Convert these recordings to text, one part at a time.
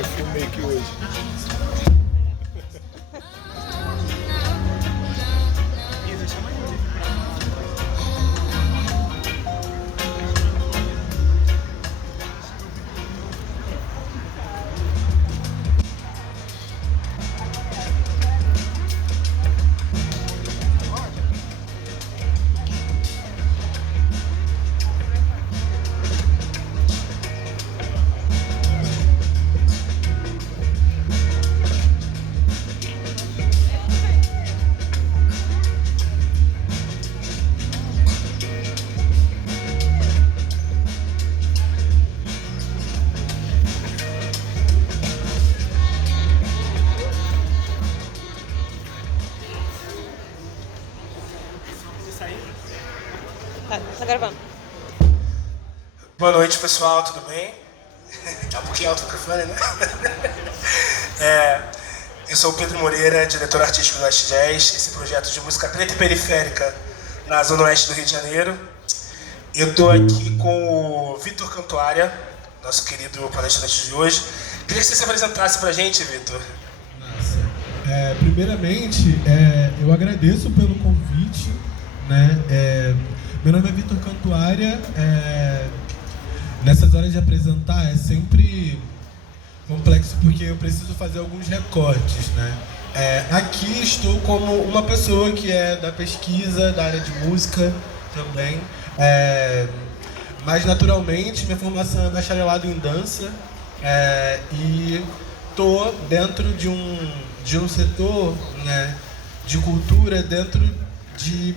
Eu filmei aqui hoje. Tá gravando. Boa noite, pessoal, tudo bem? Tá um pouquinho alto o microfone, né? Eu sou o Pedro Moreira, diretor artístico do West Jazz, esse projeto de música preta e periférica na Zona Oeste do Rio de Janeiro. Eu estou aqui com o Vitor Cantuária, nosso querido palestrante de hoje. Queria que você se apresentasse pra gente, Vitor. Primeiramente, eu agradeço pelo convite, né? Meu nome é Vitor Cantuária. Nessas horas de apresentar é sempre complexo porque eu preciso fazer alguns recortes, né? Aqui estou como uma pessoa que é da pesquisa, da área de música também. Mas naturalmente minha formação é bacharelado em dança e estou dentro de um setor, né, de cultura dentro de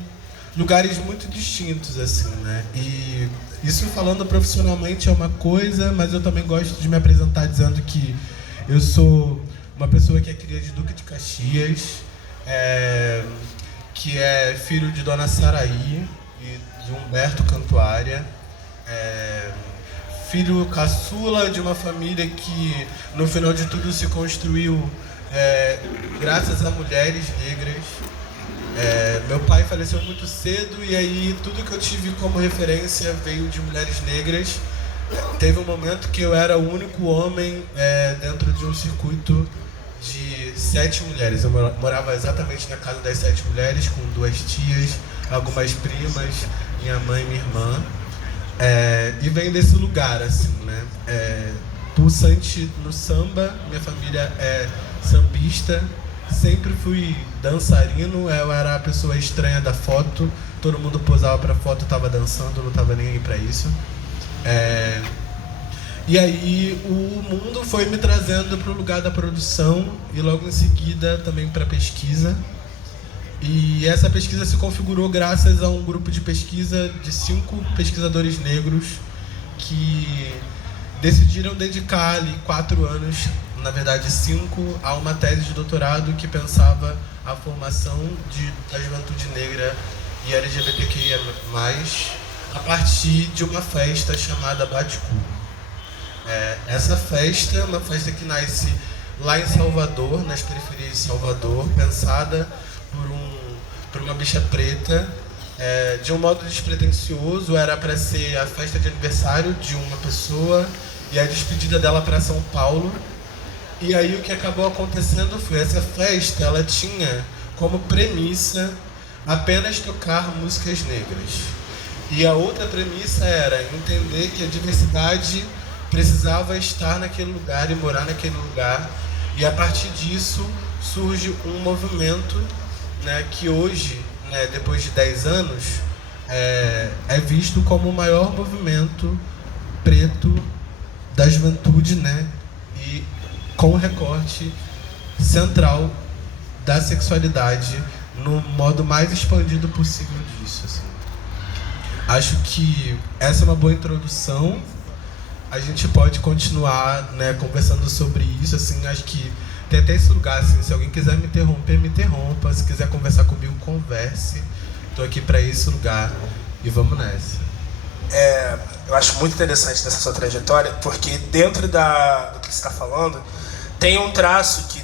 lugares muito distintos, assim, né? E isso falando profissionalmente é uma coisa, mas eu também gosto de me apresentar dizendo que eu sou uma pessoa que é cria de Duque de Caxias, que é filho de Dona Saraí e de Humberto Cantuária, filho caçula de uma família que, no final de tudo, se construiu graças a mulheres negras. Meu pai faleceu muito cedo e aí tudo que eu tive como referência veio de mulheres negras. Teve um momento que eu era o único homem dentro de um circuito de 7 mulheres. Eu morava exatamente na casa das 7 mulheres, com 2 tias, algumas primas, minha mãe e minha irmã. E vem desse lugar, assim, né? Pulsante no samba, minha família é sambista. Sempre fui dançarino, eu era a pessoa estranha da foto, todo mundo posava pra foto, tava dançando, não tava nem aí pra isso. E aí o mundo foi me trazendo pro lugar da produção e logo em seguida também pra pesquisa. E essa pesquisa se configurou graças a um grupo de pesquisa de 5 pesquisadores negros que decidiram dedicar ali 4 anos, na verdade 5, a uma tese de doutorado que pensava a formação da juventude negra e LGBTQIA+, a partir de uma festa chamada Baticu. Essa festa é uma festa que nasce lá em Salvador, nas periferias de Salvador, pensada por uma bicha preta, de um modo despretensioso. Era para ser a festa de aniversário de uma pessoa e a despedida dela para São Paulo. E aí o que acabou acontecendo foi essa festa, ela tinha como premissa apenas tocar músicas negras. E a outra premissa era entender que a diversidade precisava estar naquele lugar e morar naquele lugar. E a partir disso surge um movimento, né, que hoje, né, depois de 10 anos, é visto como o maior movimento preto da juventude, né, e com o recorte central da sexualidade no modo mais expandido possível disso, assim. Acho que essa é uma boa introdução. A gente pode continuar, né, conversando sobre isso, assim. Acho que tem até esse lugar, assim, se alguém quiser me interromper, me interrompa. Se quiser conversar comigo, converse. Estou aqui para esse lugar e vamos nessa. Eu acho muito interessante dessa sua trajetória, porque dentro do que você está falando, tem um traço que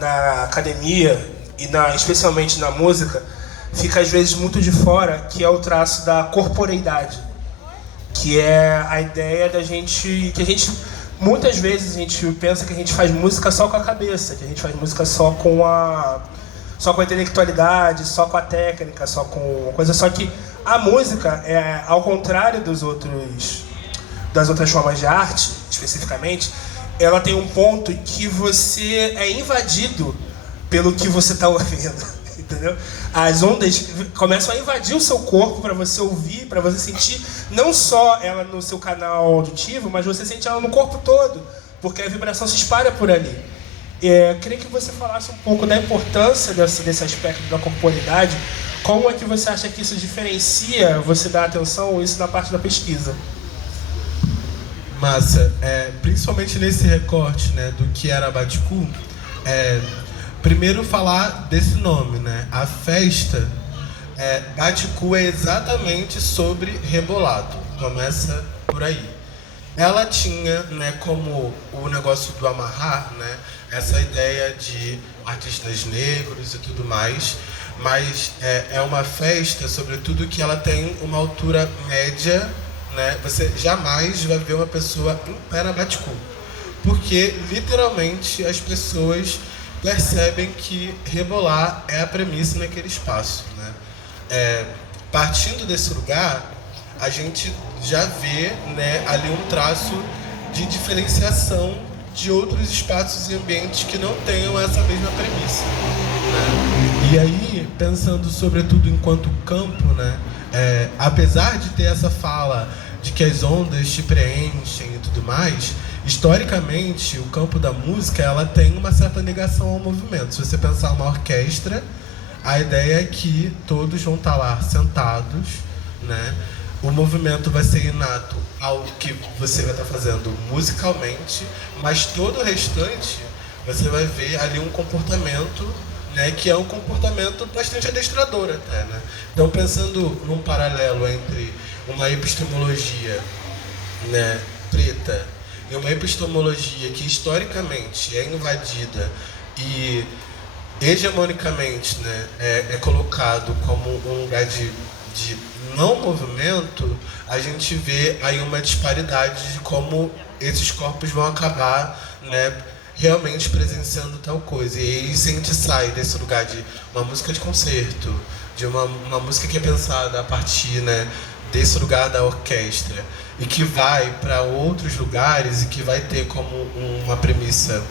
na academia, e especialmente na música, fica às vezes muito de fora, que é o traço da corporeidade, que é a ideia que a gente muitas vezes a gente pensa que a gente faz música só com a cabeça, que a gente faz música só com a intelectualidade, só com a técnica, só com a coisa. Só que a música, ao contrário das outras formas de arte, especificamente, ela tem um ponto que você é invadido pelo que você está ouvindo. Entendeu? As ondas começam a invadir o seu corpo para você ouvir, para você sentir não só ela no seu canal auditivo, mas você sente ela no corpo todo, porque a vibração se espalha por ali. Eu queria que você falasse um pouco da importância desse aspecto da corporeidade. Como é que você acha que isso diferencia, você dá atenção isso na parte da pesquisa? Massa. Principalmente nesse recorte, né, do que era Baticu, primeiro falar desse nome, né? A festa, Baticu é exatamente sobre rebolado. Começa por aí. Ela tinha, né, como o negócio do amarrar, né, essa ideia de artistas negros e tudo mais, mas é uma festa, sobretudo, que ela tem uma altura média, né? Você jamais vai ver uma pessoa em pé na Baticu, porque literalmente as pessoas percebem que rebolar é a premissa naquele espaço, né? Partindo desse lugar, a gente já vê, né, ali um traço de diferenciação de outros espaços e ambientes que não tenham essa mesma premissa, né? E aí, pensando sobretudo enquanto campo, né, apesar de ter essa fala de que as ondas te preenchem e tudo mais, historicamente, o campo da música, ela tem uma certa ligação ao movimento. Se você pensar uma orquestra, a ideia é que todos vão estar lá sentados, né? O movimento vai ser inato ao que você vai estar fazendo musicalmente, mas todo o restante você vai ver ali um comportamento, né, que é um comportamento bastante adestrador até, né? Então, pensando num paralelo entre uma epistemologia, né, preta e uma epistemologia que historicamente é invadida e hegemonicamente, né, é colocado como um lugar de não movimento, a gente vê aí uma disparidade de como esses corpos vão acabar, né, realmente presenciando tal coisa. E aí, se a gente sai desse lugar de uma música de concerto, de uma música que é pensada a partir, né, desse lugar da orquestra, e que vai para outros lugares e que vai ter como uma premissa,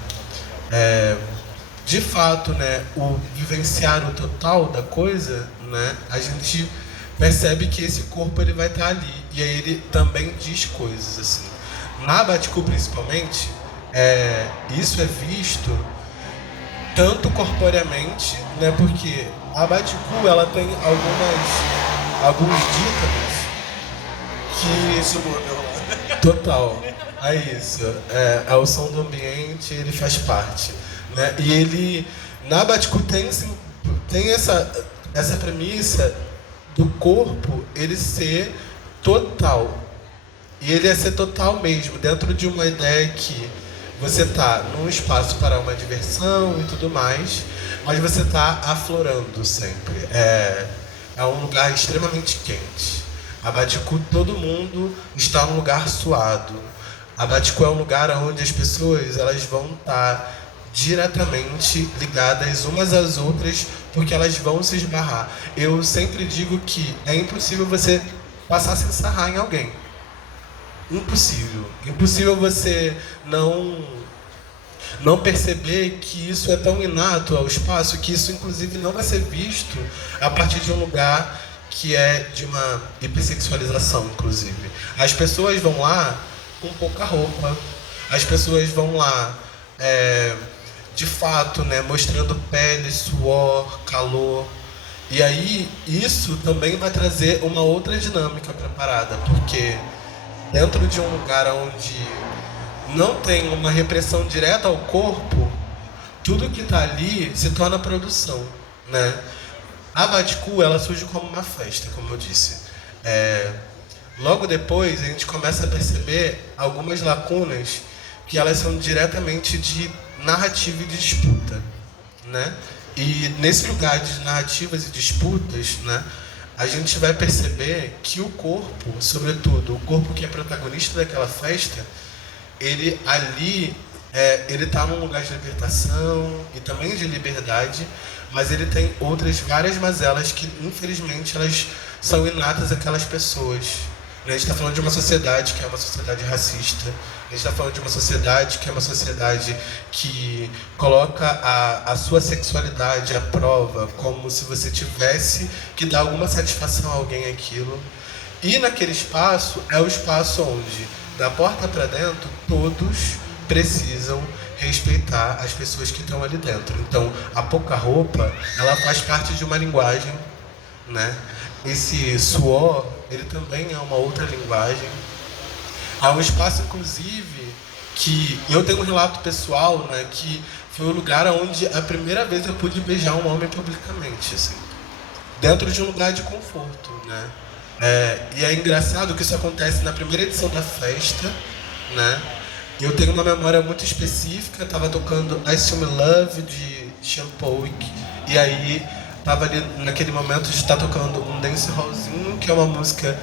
de fato, né, o vivenciar o total da coisa, né, a gente percebe que esse corpo ele vai estar ali, e aí ele também diz coisas assim. Na Baticu, principalmente, isso é visto tanto corporeamente, né, porque a Baticu ela tem alguns dítanos que total, é isso, é o som do ambiente, ele faz parte, né? E ele na Baticu tem essa premissa do corpo ele ser total. E ele é ser total mesmo, dentro de uma ideia que você está num espaço para uma diversão e tudo mais, mas você está aflorando sempre. É um lugar extremamente quente. A Baticu, todo mundo está num lugar suado. A Baticu é um lugar onde as pessoas elas vão estar diretamente ligadas umas às outras, porque elas vão se esbarrar. Eu sempre digo que é impossível você passar sem sarrar em alguém. Impossível. Impossível você não perceber que isso é tão inato ao espaço, que isso inclusive não vai ser visto a partir de um lugar que é de uma hipersexualização, inclusive. As pessoas vão lá com pouca roupa, as pessoas vão lá de fato, né, mostrando pele, suor, calor. E aí, isso também vai trazer uma outra dinâmica para a parada, porque dentro de um lugar onde não tem uma repressão direta ao corpo, tudo que está ali se torna produção, né? A Baticu, ela surge como uma festa, como eu disse. Logo depois, a gente começa a perceber algumas lacunas que elas são diretamente de narrativa e de disputa, né? E nesse lugar de narrativas e disputas, né, a gente vai perceber que o corpo, sobretudo o corpo que é protagonista daquela festa, ele ali, ele tá num lugar de libertação e também de liberdade, mas ele tem outras várias mazelas que, infelizmente, elas são inatas àquelas pessoas. A gente está falando de uma sociedade que é uma sociedade racista. A gente está falando de uma sociedade que é uma sociedade que coloca a sua sexualidade à prova, como se você tivesse que dar alguma satisfação a alguém aquilo. E naquele espaço, é o espaço onde, da porta para dentro, todos precisam respeitar as pessoas que estão ali dentro. Então, a pouca roupa, ela faz parte de uma linguagem, né? Esse suor, ele também é uma outra linguagem. Há um espaço, inclusive, que eu tenho um relato pessoal, né, que foi o lugar onde a primeira vez eu pude beijar um homem publicamente, assim, dentro de um lugar de conforto, né? E é engraçado que isso acontece na primeira edição da festa, né? Eu tenho uma memória muito específica, estava tocando I Still Me Love de Sean Polk, e aí tava ali naquele momento de estar tocando um dance hallzinho, que é uma música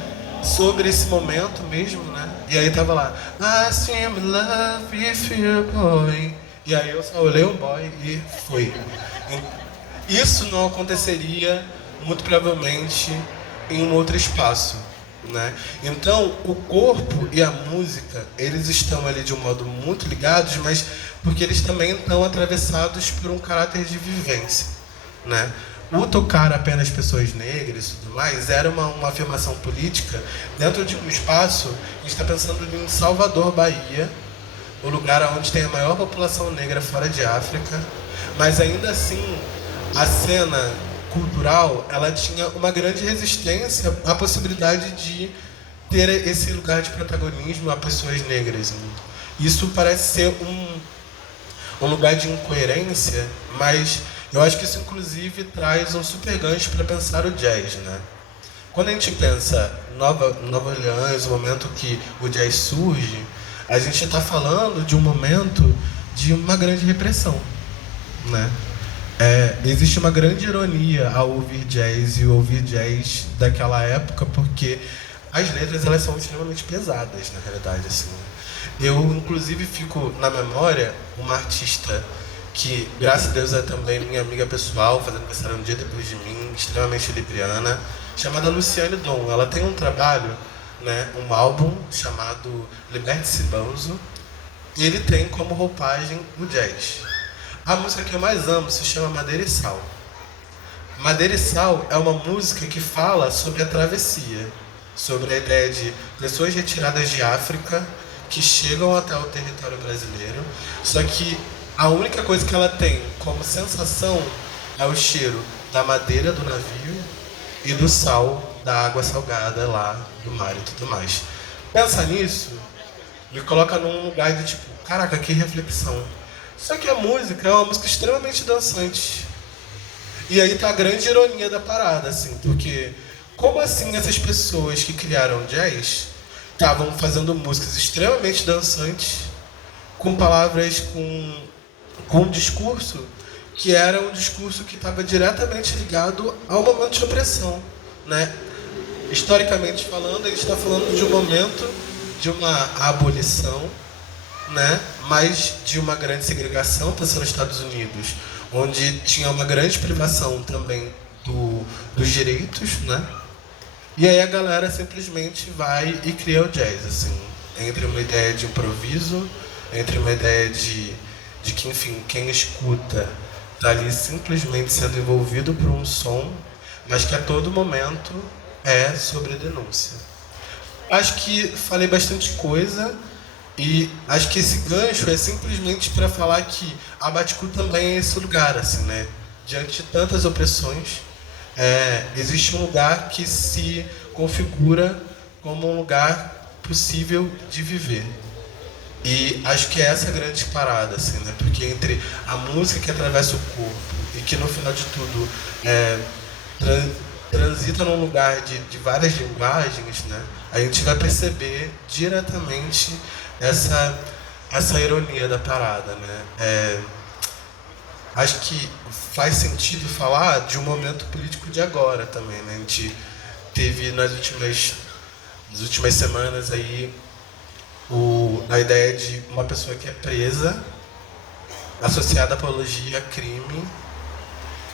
sobre esse momento mesmo, né? E aí tava lá, I still me love if you're a boy. E aí eu só olhei um boy e fui. Isso não aconteceria, muito provavelmente, em um outro espaço, né? Então, o corpo e a música, eles estão ali de um modo muito ligados, mas porque eles também estão atravessados por um caráter de vivência, né? O tocar apenas pessoas negras e tudo mais era uma afirmação política dentro de um espaço. A gente está pensando em Salvador, Bahia, o lugar onde tem a maior população negra fora de África, mas ainda assim a cena cultural ela tinha uma grande resistência à possibilidade de ter esse lugar de protagonismo a pessoas negras. Isso parece ser um lugar de incoerência, mas eu acho que isso, inclusive, traz um super gancho para pensar o jazz, né? Quando a gente pensa Nova Orleans, o momento que o jazz surge, a gente está falando de um momento de uma grande repressão, né? Existe uma grande ironia ao ouvir jazz e ouvir jazz daquela época, porque as letras elas são extremamente pesadas, na realidade, assim. Eu, inclusive, fico na memória uma artista que, graças a Deus, é também minha amiga pessoal, fazendo aniversário um dia depois de mim, extremamente libriana, chamada Luciane Dom. Ela tem um trabalho, né, um álbum chamado Liberte-se Banzo, e ele tem como roupagem o jazz. A música que eu mais amo se chama Madeira e Sal. Madeira e Sal é uma música que fala sobre a travessia, sobre a ideia de pessoas retiradas de África que chegam até o território brasileiro, só que a única coisa que ela tem como sensação é o cheiro da madeira do navio e do sal da água salgada lá do mar e tudo mais. Pensa nisso, me coloca num lugar de tipo, caraca, que reflexão. Só que a música é uma música extremamente dançante. E aí tá a grande ironia da parada, assim, porque como assim essas pessoas que criaram jazz estavam fazendo músicas extremamente dançantes, com palavras, com um discurso que era um discurso que estava diretamente ligado ao momento de opressão, né? Historicamente falando, ele está falando de um momento de uma abolição, né? Mas de uma grande segregação, pensando nos Estados Unidos, onde tinha uma grande privação também dos direitos, né? E aí a galera simplesmente vai e cria o jazz, assim, entre uma ideia de improviso, entre uma ideia de que, enfim, quem escuta está ali simplesmente sendo envolvido por um som, mas que a todo momento é sobre denúncia. Acho que falei bastante coisa e acho que esse gancho é simplesmente para falar que a Baticu também é esse lugar, assim, né? Diante de tantas opressões, existe um lugar que se configura como um lugar possível de viver. E acho que é essa a grande parada, assim, né? Porque entre a música que atravessa o corpo e que no final de tudo transita num lugar de várias linguagens, né? A gente vai perceber diretamente essa ironia da parada, né? Acho que faz sentido falar de um momento político de agora também, né? A gente teve nas últimas semanas aí a ideia de uma pessoa que é presa, associada à apologia a crime,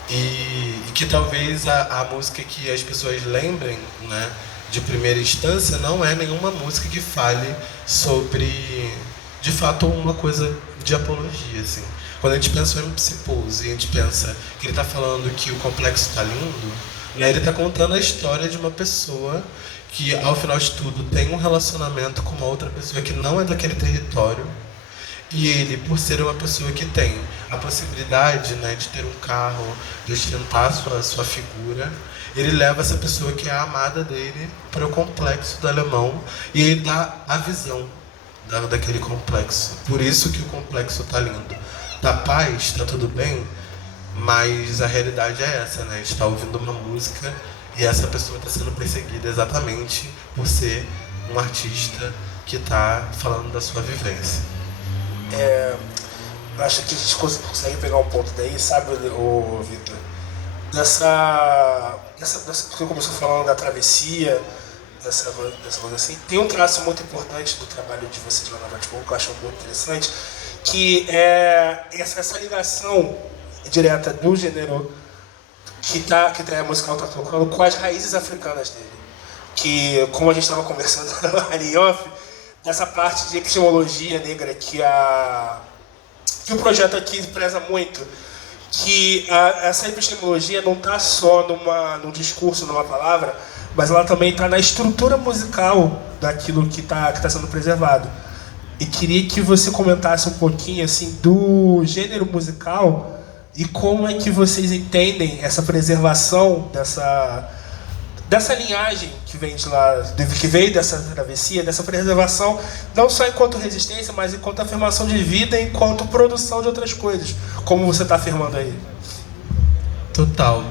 e que talvez a música que as pessoas lembrem, né, de primeira instância não é nenhuma música que fale sobre, de fato, uma coisa de apologia, assim. Quando a gente pensa em MC Pose e a gente pensa que ele está falando que o complexo está lindo, né, ele está contando a história de uma pessoa que, ao final de tudo, tem um relacionamento com uma outra pessoa que não é daquele território. E ele, por ser uma pessoa que tem a possibilidade, né, de ter um carro, de ostentar sua figura, ele leva essa pessoa que é a amada dele para o complexo do alemão e ele dá a visão daquele complexo. Por isso que o complexo tá lindo. Tá paz, tá tudo bem, mas a realidade é essa, né? A gente tá ouvindo uma música e essa pessoa está sendo perseguida exatamente por ser um artista que está falando da sua vivência. Acho que a gente consegue pegar um ponto daí, sabe, o Vitor? Dessa que começou falando da travessia, dessa coisa assim, tem um traço muito importante do trabalho de vocês lá na Vaticum, que eu acho muito interessante, que é essa ligação direta do gênero que a musical está tocando com as raízes africanas dele. Que, como a gente estava conversando ali em off, essa parte de epistemologia negra que o projeto aqui preza muito, que essa epistemologia não está só num discurso, numa palavra, mas ela também está na estrutura musical daquilo que está sendo preservado. E queria que você comentasse um pouquinho assim, do gênero musical e como é que vocês entendem essa preservação dessa linhagem que vem de lá, que veio dessa travessia, dessa preservação, não só enquanto resistência, mas enquanto afirmação de vida, enquanto produção de outras coisas, como você está afirmando aí. Total.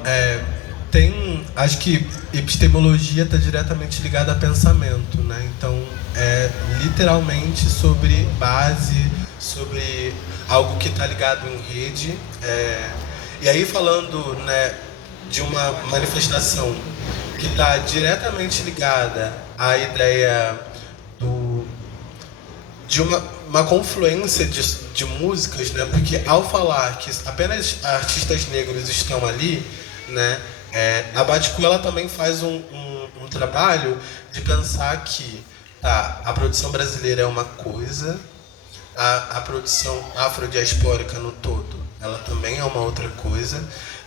Acho que epistemologia está diretamente ligada a pensamento, né? Então, é literalmente sobre base, sobre algo que está ligado em rede. E aí, falando, né, de uma manifestação que está diretamente ligada à ideia de uma confluência de músicas, né? Porque ao falar que apenas artistas negros estão ali, né, a Baticu ela também faz um trabalho de pensar que a produção brasileira é uma coisa, a produção afrodiaspórica no todo ela também é uma outra coisa,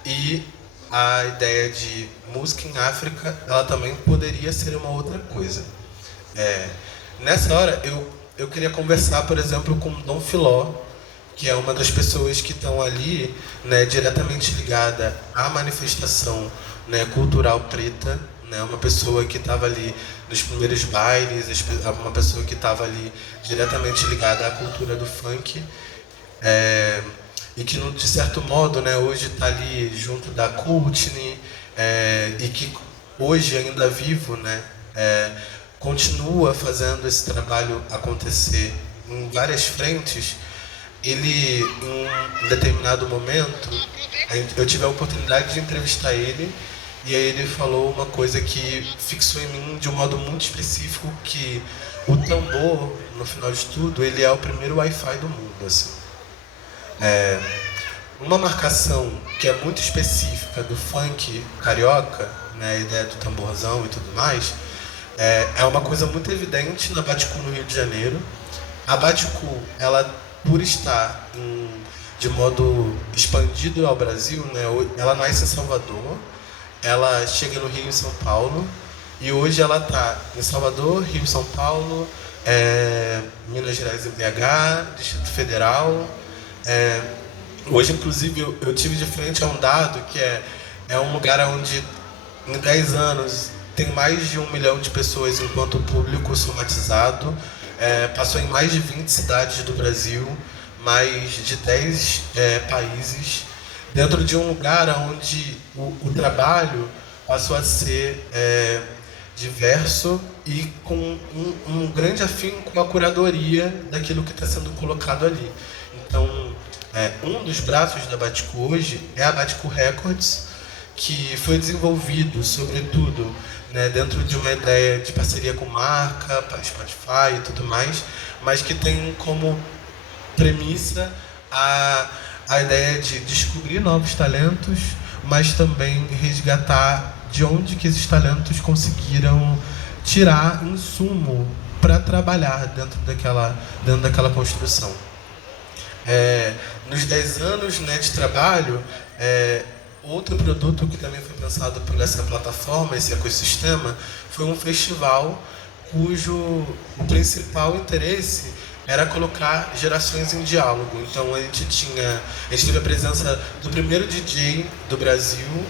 e a ideia de música em África ela também poderia ser uma outra coisa. Nessa hora eu queria conversar, por exemplo, com Dom Filó, que é uma das pessoas que estão ali, né, diretamente ligada à manifestação, né, cultural preta, né, uma pessoa que estava ali nos primeiros bailes, uma pessoa que estava ali diretamente ligada à cultura do funk, e que, de certo modo, né, hoje está ali junto da Courtney, e que hoje, ainda vivo, né, continua fazendo esse trabalho acontecer em várias frentes. Ele, em um determinado momento, eu tive a oportunidade de entrevistar ele, e aí ele falou uma coisa que fixou em mim de um modo muito específico, que o tambor, no final de tudo, ele é o primeiro Wi-Fi do mundo, assim. Uma marcação que é muito específica do funk carioca, né, a ideia do tamborzão e tudo mais, é uma coisa muito evidente na Baticu no Rio de Janeiro. A Baticu, ela, por estar de modo expandido ao Brasil, né, ela nasce em Salvador, ela chega no Rio e em São Paulo, e hoje ela está em Salvador, Rio e São Paulo, Minas Gerais e BH, Distrito Federal. Hoje, inclusive, eu tive de frente a um dado que é um lugar onde, em 10 anos, tem mais de 1 milhão de pessoas enquanto público somatizado, passou em mais de 20 cidades do Brasil, mais de 10 países, dentro de um lugar onde o trabalho passou a ser diverso e com um grande afinco com a curadoria daquilo que está sendo colocado ali. Então, um dos braços da Baticu hoje é a Baticu Records, que foi desenvolvido, sobretudo, né, dentro de uma ideia de parceria com marca, para Spotify e tudo mais, mas que tem como premissa a ideia de descobrir novos talentos, mas também resgatar de onde que esses talentos conseguiram tirar insumo para trabalhar dentro daquela construção. Nos 10 anos, né, de trabalho, outro produto que também foi pensado por essa plataforma, esse ecossistema, foi um festival cujo o principal interesse era colocar gerações em diálogo. Então a gente teve a presença do primeiro DJ do Brasil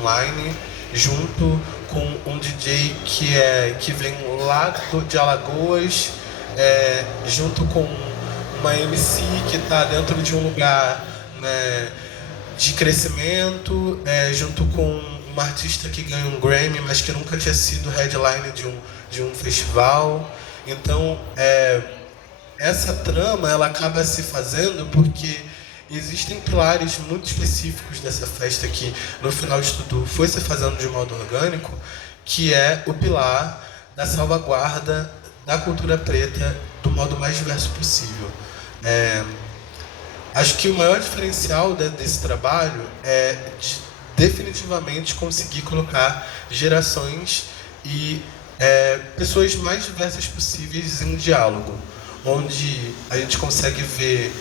online, junto com um DJ que vem lá de Alagoas, junto com uma MC que está dentro de um lugar, né, de crescimento, junto com uma artista que ganha um Grammy, mas que nunca tinha sido headline de um festival. Então, essa trama ela acaba se fazendo porque existem pilares muito específicos dessa festa que, no final de tudo, foi se fazendo de modo orgânico, que é o pilar da salvaguarda da cultura preta do modo mais diverso possível. Acho que o maior diferencial desse trabalho é definitivamente conseguir colocar gerações e pessoas mais diversas possíveis em diálogo, onde a gente consegue ver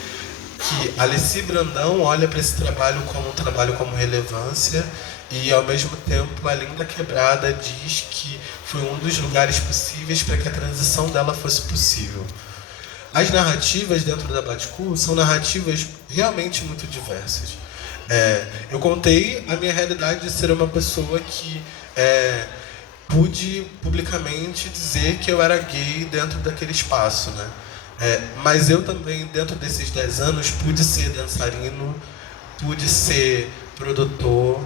que a Alessi Brandão olha para esse trabalho como um trabalho com relevância e, ao mesmo tempo, a Linda Quebrada diz que foi um dos lugares possíveis para que a transição dela fosse possível. As narrativas dentro da Baticu são narrativas realmente muito diversas. Eu contei a minha realidade de ser uma pessoa que pude publicamente dizer que eu era gay dentro daquele espaço, né? Mas eu também, dentro desses 10 anos, pude ser dançarino, pude ser produtor.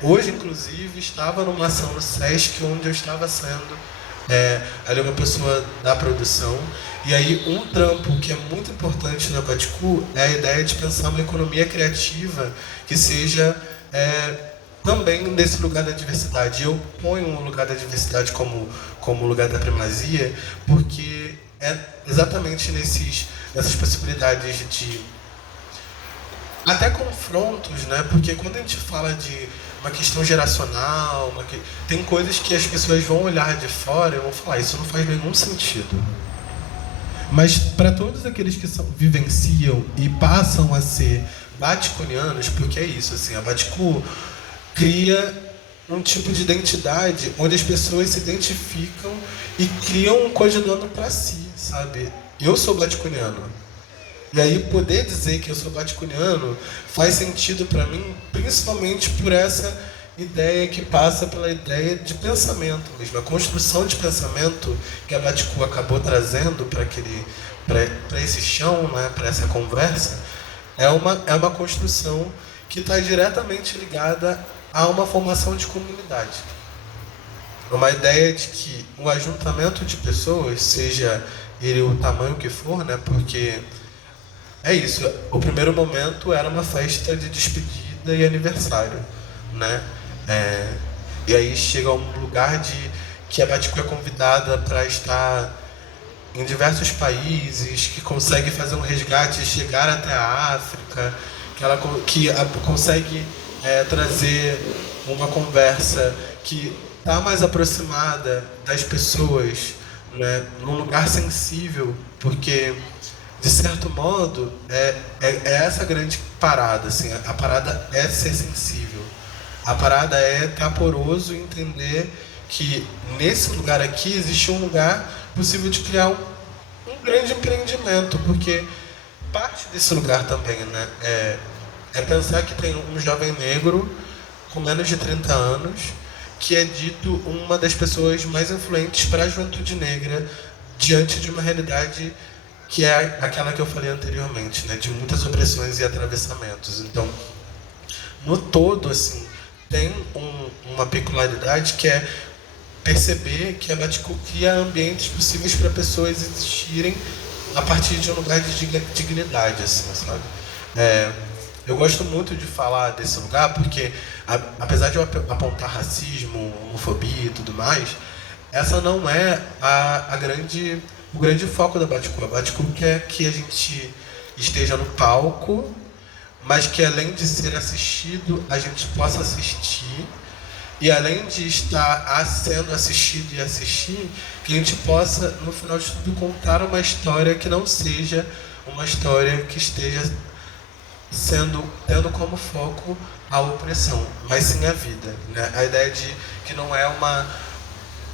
Hoje, inclusive, estava numa ação no Sesc, onde eu estava sendo ali uma pessoa da produção. E aí, um trampo que é muito importante na Baticu é a ideia de pensar uma economia criativa que seja também nesse lugar da diversidade. Eu ponho o lugar da diversidade como lugar da primazia, porque é exatamente nessas possibilidades de até confrontos, né? Porque quando a gente fala de uma questão geracional, tem coisas que as pessoas vão olhar de fora e vão falar, isso não faz nenhum sentido. Mas para todos aqueles que vivenciam e passam a ser baticunianos, porque é isso, assim, a Baticu cria um tipo de identidade onde as pessoas se identificam e criam um codinome para si, sabe? Eu sou baticuniano. E aí poder dizer que eu sou baticuniano faz sentido para mim, principalmente por essa ideia que passa pela ideia de pensamento mesmo. A construção de pensamento que a Baticu acabou trazendo para esse chão, né, para essa conversa, é uma construção que está diretamente ligada a uma formação de comunidade. Uma ideia de que o ajuntamento de pessoas, seja ele o tamanho que for, né, porque é isso, o primeiro momento era uma festa de despedida e aniversário, né? E aí chega um lugar que a Baticu é convidada para estar em diversos países, que consegue fazer um resgate e chegar até a África, que consegue trazer uma conversa que está mais aproximada das pessoas, né, num lugar sensível, porque, de certo modo, é essa grande parada, assim, a parada é ser sensível. A parada é estar poroso e entender que nesse lugar aqui existe um lugar possível de criar um grande empreendimento, porque parte desse lugar também, né, é pensar que tem um jovem negro com menos de 30 anos que é dito uma das pessoas mais influentes para a juventude negra diante de uma realidade que é aquela que eu falei anteriormente, né, de muitas opressões e atravessamentos. Então, no todo, assim, tem uma peculiaridade que é perceber que a Baticu cria ambientes possíveis para pessoas existirem a partir de um lugar de dignidade, assim, sabe? eu gosto muito de falar desse lugar porque, apesar de eu apontar racismo, homofobia e tudo mais, essa não é o grande foco da Baticu. A Baticu quer que a gente esteja no palco, mas que além de ser assistido, a gente possa assistir. E além de estar sendo assistido e assistir, que a gente possa, no final de tudo, contar uma história que não seja uma história que esteja tendo como foco a opressão, mas sim a vida, né? A ideia de que não é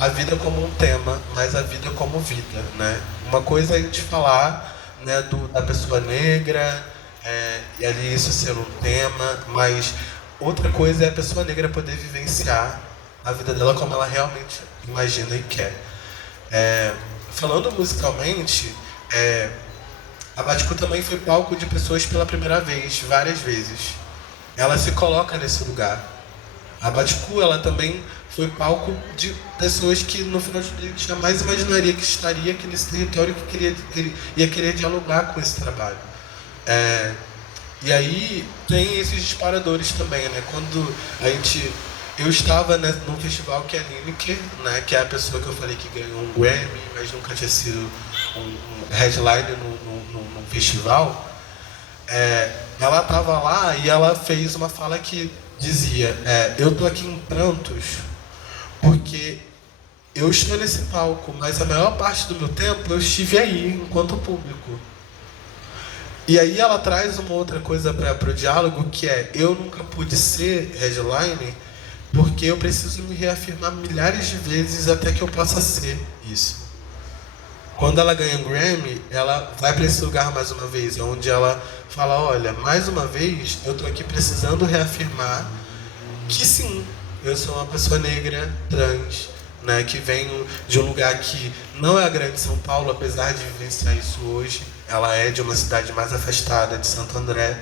a vida como um tema, mas a vida como vida, né? Uma coisa é a gente falar, né, da pessoa negra, e ali isso ser um tema, mas outra coisa é a pessoa negra poder vivenciar a vida dela como ela realmente imagina e quer. Falando musicalmente, a Baticu também foi palco de pessoas pela primeira vez, várias vezes. Ela se coloca nesse lugar. A Baticu, ela também foi palco de pessoas que no final de tudo jamais imaginaria que estaria aqui nesse território, que ia querer dialogar com esse trabalho. E aí tem esses disparadores também, né? Quando eu estava, né, num festival que é a Lineker, né, que é a pessoa que eu falei que ganhou um Grammy, mas nunca tinha sido um headliner num festival. Ela estava lá e ela fez uma fala que dizia: eu estou aqui em prantos porque eu estou nesse palco, mas a maior parte do meu tempo eu estive aí enquanto público. E aí ela traz uma outra coisa para o diálogo, que é: eu nunca pude ser headliner porque eu preciso me reafirmar milhares de vezes até que eu possa ser isso. Quando ela ganha um Grammy, ela vai para esse lugar mais uma vez, onde ela fala: olha, mais uma vez eu estou aqui precisando reafirmar que sim, eu sou uma pessoa negra, trans, né, que venho de um lugar que não é a grande São Paulo, apesar de vivenciar isso hoje. Ela é de uma cidade mais afastada, de Santo André.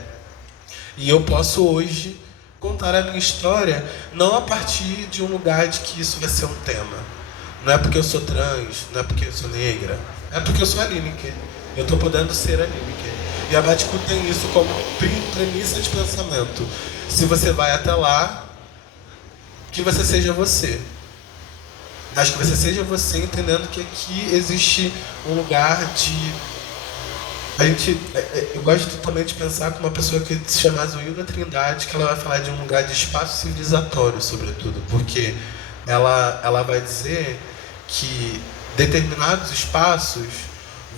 E eu posso hoje contar a minha história não a partir de um lugar de que isso vai ser um tema. Não é porque eu sou trans, não é porque eu sou negra, é porque eu sou a Lineker. Eu estou podendo ser a Lineker. E a Baticu tem isso como premissa de pensamento. Se você vai até lá, que você seja você. Mas que você seja você entendendo que aqui existe um lugar de... Eu gosto também de pensar com uma pessoa que se chama Zoilda Trindade, que ela vai falar de um lugar de espaço civilizatório, sobretudo, porque ela vai dizer que determinados espaços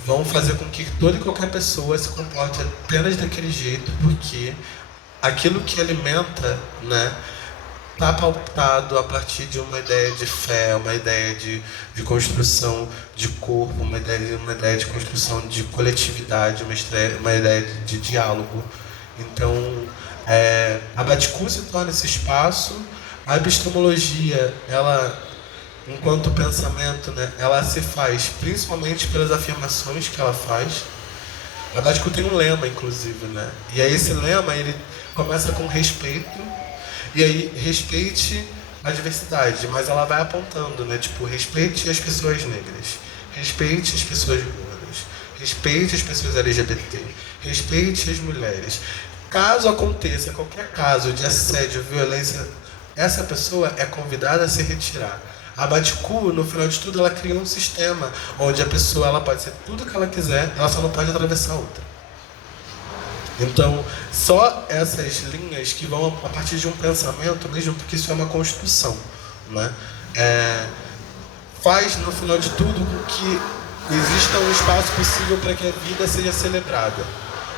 vão fazer com que toda e qualquer pessoa se comporte apenas daquele jeito, porque aquilo que alimenta, né, está pautado a partir de uma ideia de fé, uma ideia de construção de corpo, uma ideia de construção de coletividade, uma ideia de diálogo. Então, a Baticu se torna esse espaço. A epistemologia, ela, enquanto pensamento, né, ela se faz principalmente pelas afirmações que ela faz. A Baticu tem um lema, inclusive, né? E aí esse lema, ele começa com respeito. E aí, respeite a diversidade, mas ela vai apontando, né? Tipo, respeite as pessoas negras, respeite as pessoas gordas, respeite as pessoas LGBT, respeite as mulheres. Caso aconteça qualquer caso de assédio, violência, essa pessoa é convidada a se retirar. A Baticu, no final de tudo, ela cria um sistema onde a pessoa ela pode ser tudo que ela quiser, ela só não pode atravessar outra. Então, só essas linhas que vão a partir de um pensamento, mesmo porque isso é uma construção, né? Faz, no final de tudo, com que exista um espaço possível para que a vida seja celebrada,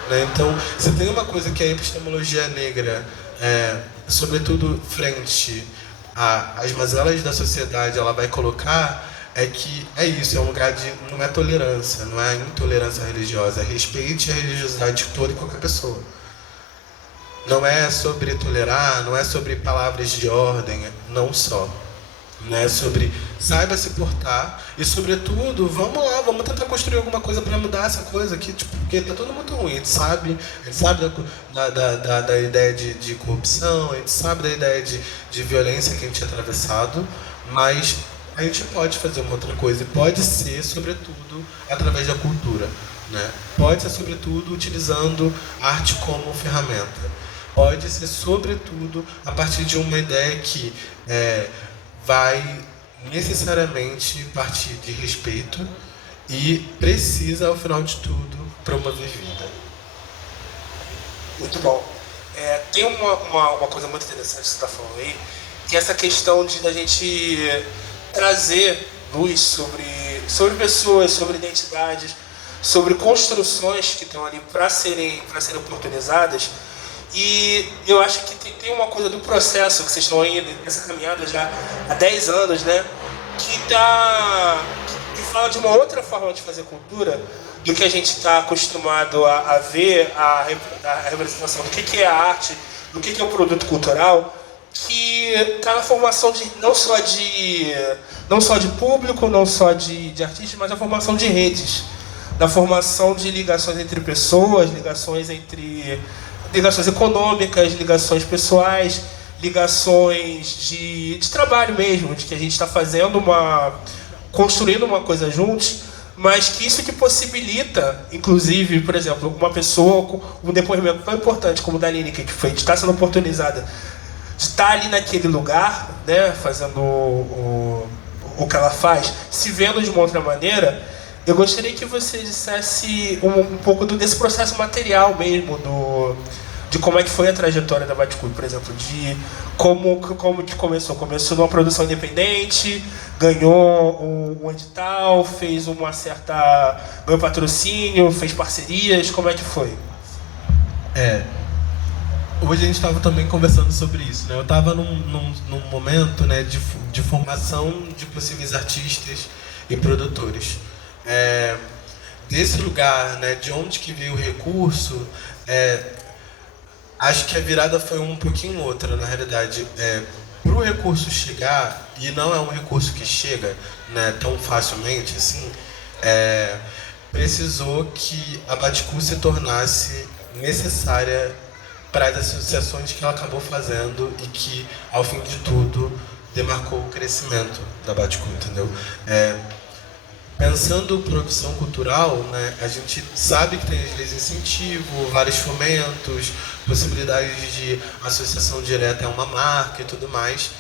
né? Então, se tem uma coisa que a epistemologia negra, sobretudo frente às mazelas da sociedade, ela vai colocar, é que é isso, é um lugar de... não é tolerância, não é intolerância religiosa, é respeite a religiosidade de toda e qualquer pessoa. Não é sobre tolerar, não é sobre palavras de ordem, não só. Não é sobre saiba se portar e, sobretudo, vamos lá, vamos tentar construir alguma coisa para mudar essa coisa aqui, tipo, porque tá tudo muito ruim. A gente sabe da ideia de corrupção, a gente sabe da ideia de violência que a gente é atravessado, mas a gente pode fazer uma outra coisa e pode ser, sobretudo, através da cultura, né? Pode ser, sobretudo, utilizando arte como ferramenta. pode ser, sobretudo, a partir de uma ideia que vai necessariamente partir de respeito e precisa, ao final de tudo, promover vida. Muito bom. Tem uma coisa muito interessante que você está falando aí, que é essa questão de a gente trazer luz sobre pessoas, sobre identidades, sobre construções que estão ali para serem oportunizadas. E eu acho que tem uma coisa do processo que vocês estão aí nessa caminhada já há 10 anos, né? Que fala de uma outra forma de fazer cultura do que a gente está acostumado a ver, a representação do que é a arte, do que é o produto cultural, que está na formação não só de público, não só de artistas, mas na formação de redes, na formação de ligações entre pessoas, ligações econômicas, ligações pessoais, ligações de trabalho mesmo, de que a gente está construindo uma coisa juntos, mas que isso que possibilita, inclusive, por exemplo, uma pessoa com um depoimento tão importante como o da Lineker, que foi de estar sendo oportunizada, de estar ali naquele lugar, né, fazendo o que ela faz, se vendo de uma outra maneira. Eu gostaria que você dissesse um pouco desse processo material mesmo, de como é que foi a trajetória da Baticu, por exemplo, de como que começou. Começou numa produção independente, ganhou um edital, ganhou patrocínio, fez parcerias, como é que foi? Hoje a gente estava também conversando sobre isso, né? Eu estava num momento, né, de formação de possíveis artistas e produtores. Desse lugar, né, de onde que veio o recurso, acho que a virada foi um pouquinho outra, na realidade. Para o recurso chegar, e não é um recurso que chega, né, tão facilmente assim, precisou que a Baticu se tornasse necessária para as associações que ela acabou fazendo e que, ao fim de tudo, demarcou o crescimento da Baticu, entendeu? Pensando produção cultural, né, a gente sabe que tem as leis de incentivo, vários fomentos, possibilidades de associação direta a uma marca e tudo mais.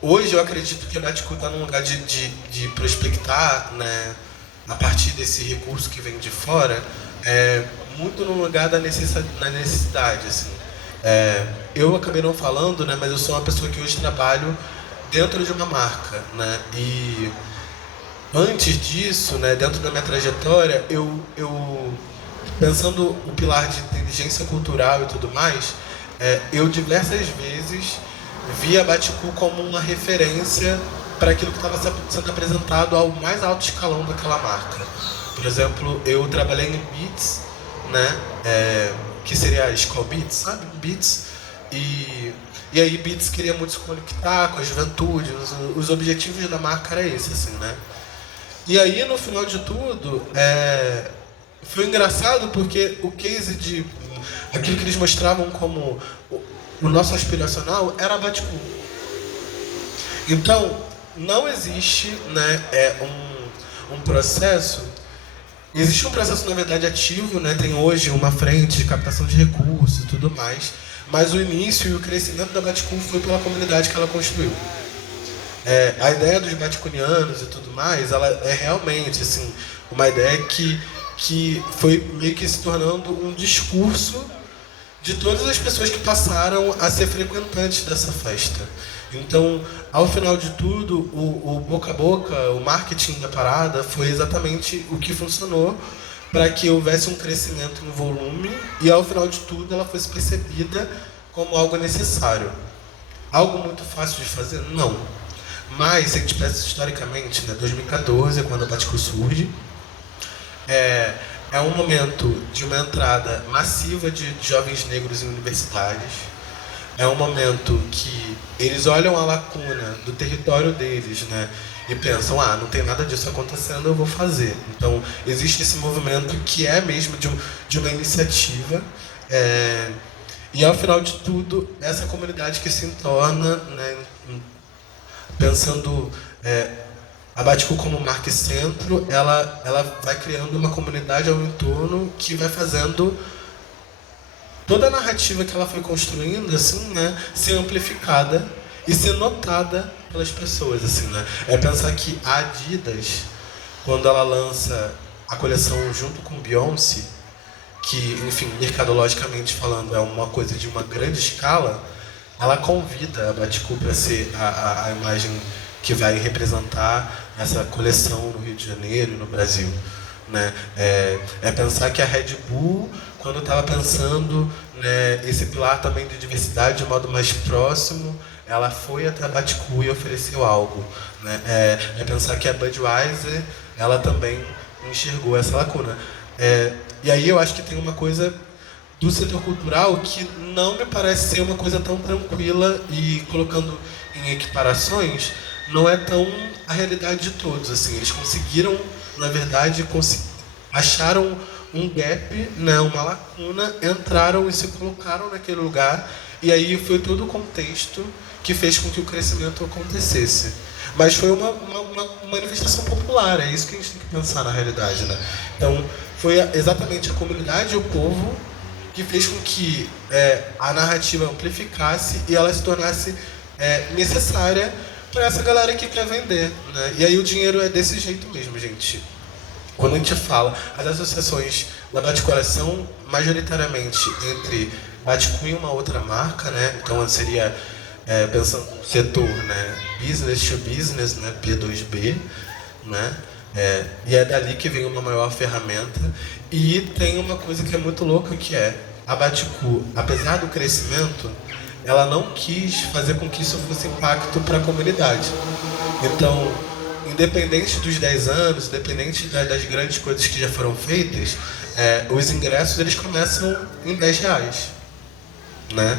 Hoje eu acredito que a Baticu está num lugar de prospectar, né, a partir desse recurso que vem de fora, muito no lugar da necessidade. Assim. Eu acabei não falando, né, mas eu sou uma pessoa que hoje trabalho dentro de uma marca, né, e antes disso, né, dentro da minha trajetória, eu pensando o pilar de inteligência cultural e tudo mais, eu diversas vezes vi a Baticu como uma referência para aquilo que estava sendo apresentado ao mais alto escalão daquela marca. Por exemplo, eu trabalhei em Beats, né, que seria a Skol Beats, sabe? Beats. E aí Beats queria muito se conectar com a juventude, os objetivos da marca era esse, assim, né? E aí, no final de tudo, foi engraçado porque o case de aquilo que eles mostravam como o nosso aspiracional era a Baticu. Então, não existe, né, um processo. Existe um processo, na verdade, ativo, né? Tem hoje uma frente de captação de recursos e tudo mais, mas o início e o crescimento da Baticu foi pela comunidade que ela construiu. A ideia dos baticunianos e tudo mais, ela é realmente assim, uma ideia que foi meio que se tornando um discurso de todas as pessoas que passaram a ser frequentantes dessa festa. Então, ao final de tudo, o boca a boca, o marketing da parada foi exatamente o que funcionou para que houvesse um crescimento no volume e, ao final de tudo, ela fosse percebida como algo necessário. Algo muito fácil de fazer? Não. Mas, se a gente pensa historicamente, né, 2014, quando a Baticu surge, é um momento de uma entrada massiva de jovens negros em universidades. É um momento que eles olham a lacuna do território deles, né, e pensam, não tem nada disso acontecendo, eu vou fazer. Então, existe esse movimento que é mesmo de uma iniciativa, e ao final de tudo, essa comunidade que se torna, né, pensando a Baticu como marca e centro, ela vai criando uma comunidade ao entorno que vai fazendo toda a narrativa que ela foi construindo, assim, né, ser amplificada e ser notada pelas pessoas, assim, né? É pensar que a Adidas, quando ela lança a coleção junto com Beyoncé, que, enfim, mercadologicamente falando, é uma coisa de uma grande escala, ela convida a Baticu para ser a imagem que vai representar essa coleção no Rio de Janeiro e no Brasil, né? É pensar que a Red Bull, quando estava pensando, né, esse pilar também de diversidade de modo mais próximo, ela foi até a Baticu e ofereceu algo, né? É pensar que a Budweiser, ela também enxergou essa lacuna. E aí eu acho que tem uma coisa do setor cultural que não me parece ser uma coisa tão tranquila, e colocando em equiparações, não é tão a realidade de todos, assim. Eles conseguiram, na verdade, acharam um gap, né, uma lacuna, entraram e se colocaram naquele lugar, e aí foi todo o contexto que fez com que o crescimento acontecesse. Mas foi uma manifestação popular, é isso que a gente tem que pensar na realidade, né? Então, foi exatamente a comunidade e o povo que fez com que a narrativa amplificasse e ela se tornasse necessária para essa galera que quer vender, né? E aí o dinheiro é desse jeito mesmo, gente. Quando a gente fala, as associações da Baticu são majoritariamente entre Baticu e uma outra marca, né? Então seria, pensando no setor, né, business to business, né, P2B, né? E é dali que vem uma maior ferramenta. E tem uma coisa que é muito louca, que é a Baticu, apesar do crescimento, ela não quis fazer com que isso fosse impacto para a comunidade. Então, independente dos 10 anos, independente das grandes coisas que já foram feitas, os ingressos eles começam em R$10, né?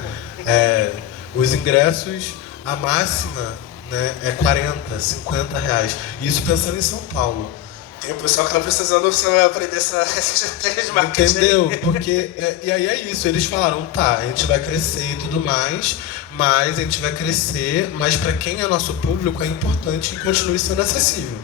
Os ingressos, a máxima, né, é 40, 50 reais. Isso pensando em São Paulo. Tem o pessoal que não precisando aprender essas estratégias de marketing. Entendeu? Porque, e aí é isso, eles falaram, tá, a gente vai crescer e tudo mais, mas a gente vai crescer, mas para quem é nosso público é importante que continue sendo acessível.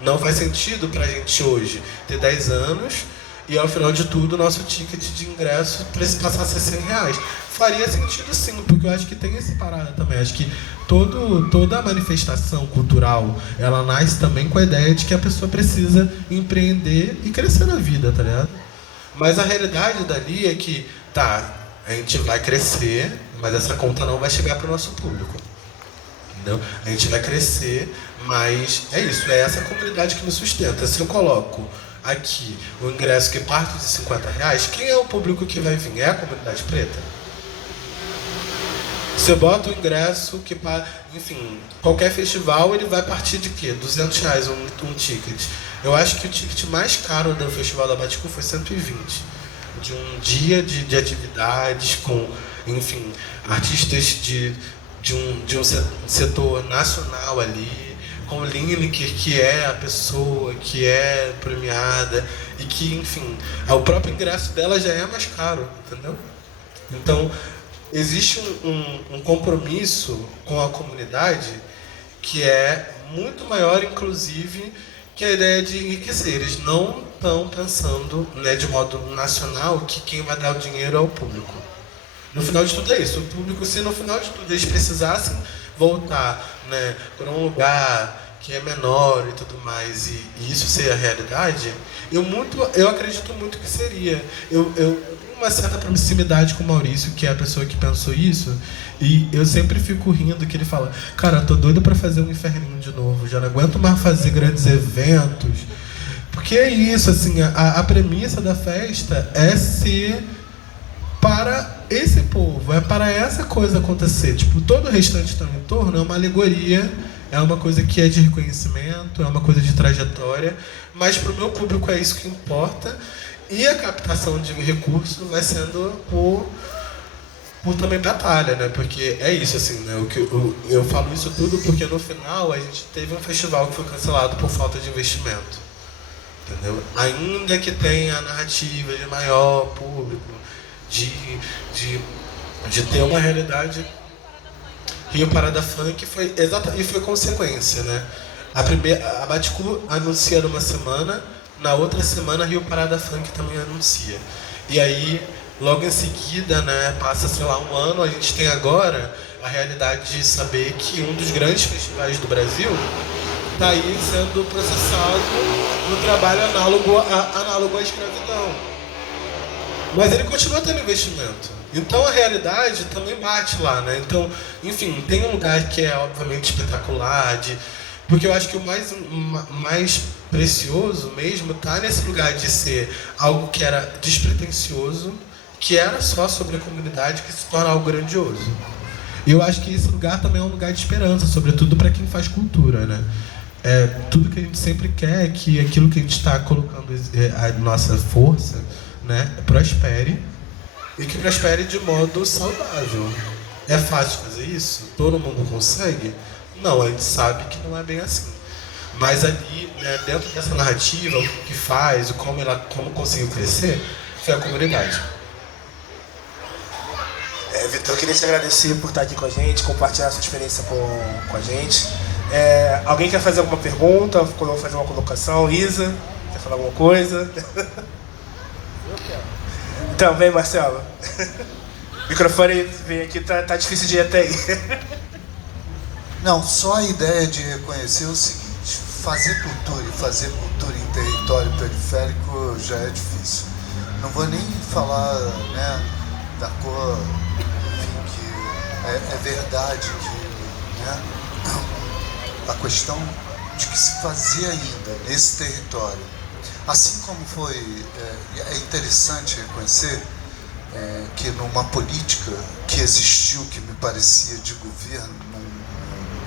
Não faz sentido pra gente hoje ter 10 anos e ao final de tudo o nosso ticket de ingresso passasse a R$100. Faria sentido sim, porque eu acho que tem esse parada também. Acho que toda a manifestação cultural, ela nasce também com a ideia de que a pessoa precisa empreender e crescer na vida, tá ligado? Mas a realidade dali é que, tá, a gente vai crescer, mas essa conta não vai chegar pro nosso público. Entendeu? A gente vai crescer, mas é isso, é essa comunidade que me sustenta. Se eu coloco aqui o ingresso que parte de R$50, quem é o público que vai vir? É a comunidade preta? Você bota o ingresso que, enfim, qualquer festival ele vai partir de quê? R$200 um ticket. Eu acho que o ticket mais caro do Festival da Baticu foi 120. De um dia de atividades com, enfim, artistas de um setor nacional ali, com Lineker, que é a pessoa que é premiada e que, enfim, o próprio ingresso dela já é mais caro, entendeu? Então, existe um compromisso com a comunidade que é muito maior, inclusive, que a ideia de enriquecer. Eles não estão pensando, né, de modo nacional que quem vai dar o dinheiro é o público. No final de tudo é isso. O público, se no final de tudo eles precisassem voltar, né, para um lugar que é menor e tudo mais, e isso ser a realidade, eu acredito muito que seria. Eu tenho uma certa proximidade com o Maurício, que é a pessoa que pensou isso, e eu sempre fico rindo que ele fala, cara, eu tô doido pra fazer um Inferninho de novo, já não aguento mais fazer grandes eventos, porque é isso, assim, a premissa da festa é ser para esse povo, é para essa coisa acontecer. Tipo, todo o restante que está no entorno é uma alegoria, é uma coisa que é de reconhecimento, é uma coisa de trajetória, mas para o meu público é isso que importa. E a captação de recursos vai sendo por também batalha, né? Porque é isso, assim, né? Eu falo isso tudo porque no final a gente teve um festival que foi cancelado por falta de investimento. Entendeu? Ainda que tenha a narrativa de maior público, de ter uma realidade. Rio Parada Funk foi consequência, né? A Baticu anuncia numa semana, na outra semana Rio Parada Funk também anuncia. E aí Logo em seguida, né, passa, sei lá, um ano, a gente tem agora a realidade de saber que um dos grandes festivais do Brasil está aí sendo processado no trabalho análogo à escravidão. Mas ele continua tendo investimento. Então a realidade também bate lá, né? Então, enfim, tem um lugar que é obviamente espetacular, porque eu acho que o mais precioso mesmo está nesse lugar de ser algo que era despretensioso, que era só sobre a comunidade, que se torna algo grandioso. E eu acho que esse lugar também é um lugar de esperança, sobretudo para quem faz cultura, né? Tudo que a gente sempre quer é que aquilo que a gente está colocando, a nossa força, né, prospere, e que prospere de modo saudável. É fácil fazer isso? Todo mundo consegue? Não, a gente sabe que não é bem assim. Mas ali, né, dentro dessa narrativa, o que faz, como conseguiu crescer, foi a comunidade. Vitor, eu queria te agradecer por estar aqui com a gente, compartilhar a sua experiência com a gente. Alguém quer fazer alguma pergunta, fazer uma colocação? Isa, quer falar alguma coisa? Eu quero. Então, vem, Marcelo. O microfone vem aqui, tá difícil de ir até aí. Não, só a ideia de reconhecer o seguinte: fazer cultura e fazer cultura em território periférico já é difícil. Não vou nem falar, né, da cor, enfim, que é verdade que, né, a questão de que se fazia ainda nesse território, assim como foi, é interessante reconhecer que numa política que existiu, que me parecia de governo,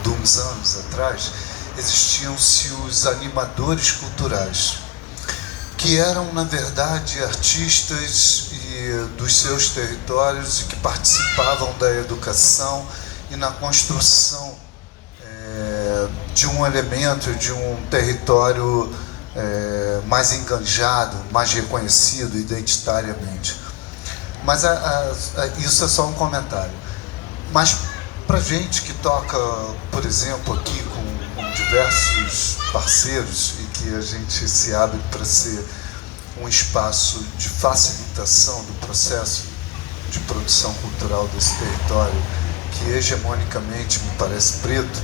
de uns anos atrás, existiam-se os animadores culturais, que eram, na verdade, artistas dos seus territórios e que participavam da educação e na construção de um elemento, de um território mais enganjado, mais reconhecido identitariamente. Mas isso é só um comentário. Mas para gente que toca, por exemplo, aqui com diversos parceiros e que a gente se abre para ser um espaço de facilitação do processo de produção cultural desse território, que hegemonicamente me parece preto,